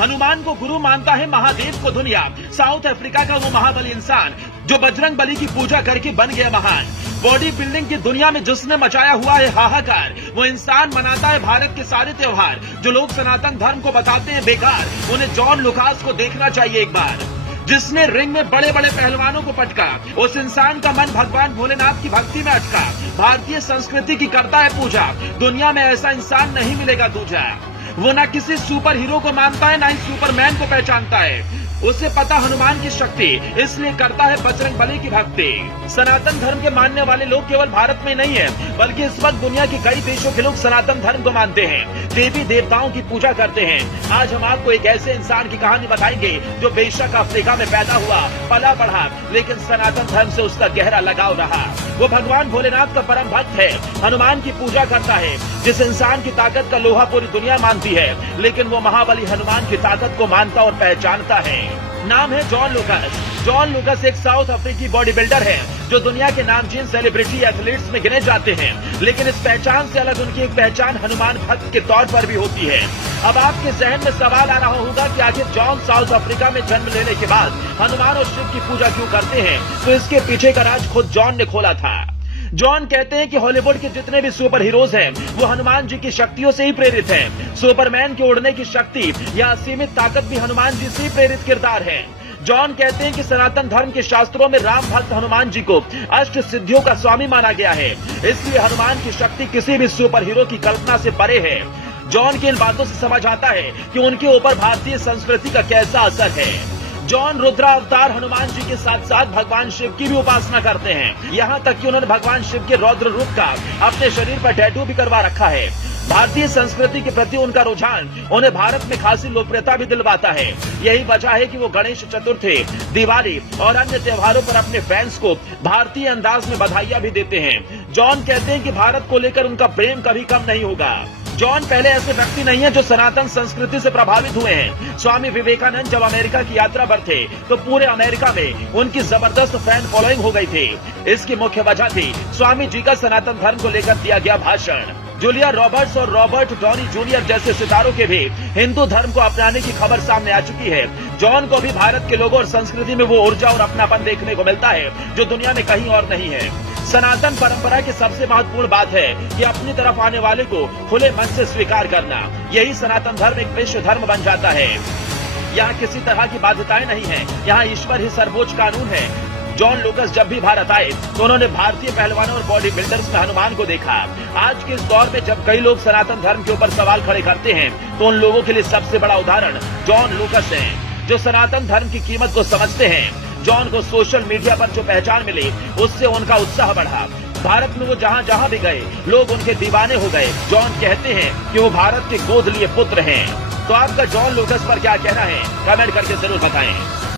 हनुमान को गुरु मानता है महादेव को दुनिया। साउथ अफ्रीका का वो महाबली इंसान जो बजरंग बली की पूजा करके बन गया महान। बॉडी बिल्डिंग की दुनिया में जिसने मचाया हुआ है हाहाकार, वो इंसान मनाता है भारत के सारे त्योहार। जो लोग सनातन धर्म को बताते हैं बेकार, उन्हें जॉन लुकास को देखना चाहिए एक बार। जिसने रिंग में बड़े बड़े पहलवानों को पटका, उस इंसान का मन भगवान भोलेनाथ की भक्ति में अटका। भारतीय संस्कृति की करता है पूजा। दुनिया में ऐसा इंसान नहीं मिलेगा दूजा। वो ना किसी सुपर हीरो को मानता है, ना ही सुपरमैन को पहचानता है। उसे पता हनुमान की शक्ति, इसलिए करता है बजरंग बली की भक्ति। सनातन धर्म के मानने वाले लोग केवल भारत में नहीं है, बल्कि इस वक्त दुनिया के कई देशों के लोग सनातन धर्म को मानते हैं, देवी देवताओं की पूजा करते हैं। आज हम आपको एक ऐसे इंसान की कहानी बताएंगे जो बेशक अफ्रीका में पैदा हुआ, पला बढ़ा, लेकिन सनातन धर्म से उसका गहरा लगाव रहा। वो भगवान भोलेनाथ का परम भक्त है, हनुमान की पूजा करता है। जिस इंसान की ताकत का लोहा पूरी दुनिया मानती है, लेकिन वो महाबली हनुमान की ताकत को मानता और पहचानता है। नाम है जॉन लुकास। जॉन लुकास एक साउथ अफ्रीकी बॉडी बिल्डर है जो दुनिया के नामचीन सेलिब्रिटी एथलीट्स में गिने जाते हैं, लेकिन इस पहचान से अलग उनकी एक पहचान हनुमान भक्त के तौर पर भी होती है। अब आपके जहन में सवाल आ रहा होगा कि आखिर जॉन साउथ अफ्रीका में जन्म लेने के बाद हनुमान और शिव की पूजा क्यों करते हैं, तो इसके पीछे का राज खुद जॉन ने खोला था। जॉन कहते हैं कि हॉलीवुड के जितने भी सुपर हीरोज हैं, वो हनुमान जी की शक्तियों से ही प्रेरित हैं। सुपरमैन की उड़ने की शक्ति या असीमित ताकत भी हनुमान जी से ही प्रेरित किरदार है। जॉन कहते हैं कि सनातन धर्म के शास्त्रों में राम भक्त हनुमान जी को अष्ट सिद्धियों का स्वामी माना गया है, इसलिए हनुमान की शक्ति किसी भी सुपर हीरो की कल्पना से परे है। जॉन की इन बातों से समझ आता है कि उनके ऊपर भारतीय संस्कृति का कैसा असर है। जॉन रुद्रा अवतार हनुमान जी के साथ साथ भगवान शिव की भी उपासना करते हैं। यहाँ तक कि उन्होंने भगवान शिव के रौद्र रूप का अपने शरीर पर टैटू भी करवा रखा है। भारतीय संस्कृति के प्रति उनका रुझान उन्हें भारत में खासी लोकप्रियता भी दिलवाता है। यही वजह है कि वो गणेश चतुर्थी, दिवाली और अन्य त्योहारों पर अपने फैंस को भारतीय अंदाज में बधाइयां भी देते हैं। जॉन कहते हैं कि भारत को लेकर उनका प्रेम कभी कम नहीं होगा। जॉन पहले ऐसे व्यक्ति नहीं है जो सनातन संस्कृति से प्रभावित हुए हैं। स्वामी विवेकानंद जब अमेरिका की यात्रा पर थे, तो पूरे अमेरिका में उनकी जबरदस्त फैन फॉलोइंग हो गई थी। इसकी मुख्य वजह थी स्वामी जी का सनातन धर्म को लेकर दिया गया भाषण। जूलिया रॉबर्ट्स और रॉबर्ट डॉनी जूनियर जैसे सितारों के भी हिंदू धर्म को अपनाने की खबर सामने आ चुकी है। जॉन को भी भारत के लोगों और संस्कृति में वो ऊर्जा और अपनापन देखने को मिलता है जो दुनिया में कहीं और नहीं है। सनातन परंपरा की सबसे महत्वपूर्ण बात है कि अपनी तरफ आने वाले को खुले मन से स्वीकार करना। यही सनातन धर्म एक विश्व धर्म बन जाता है। यहाँ किसी तरह की बाध्यताएं नहीं है, यहाँ ईश्वर ही सर्वोच्च कानून है। जॉन लुकास जब भी भारत आए तो उन्होंने भारतीय पहलवानों और बॉडी बिल्डर्स में हनुमान को देखा। आज के इस दौर में जब कई लोग सनातन धर्म के ऊपर सवाल खड़े करते हैं, तो उन लोगों के लिए सबसे बड़ा उदाहरण जॉन लुकास है, जो सनातन धर्म की कीमत को समझते हैं। जॉन को सोशल मीडिया पर जो पहचान मिली, उससे उनका उत्साह बढ़ा। भारत में वो जहाँ जहाँ भी गए, लोग उनके दीवाने हो गए। जॉन कहते हैं कि वो भारत के गोद लिए पुत्र हैं। तो आपका जॉन लुकास पर क्या कहना है, कमेंट करके जरूर बताएं।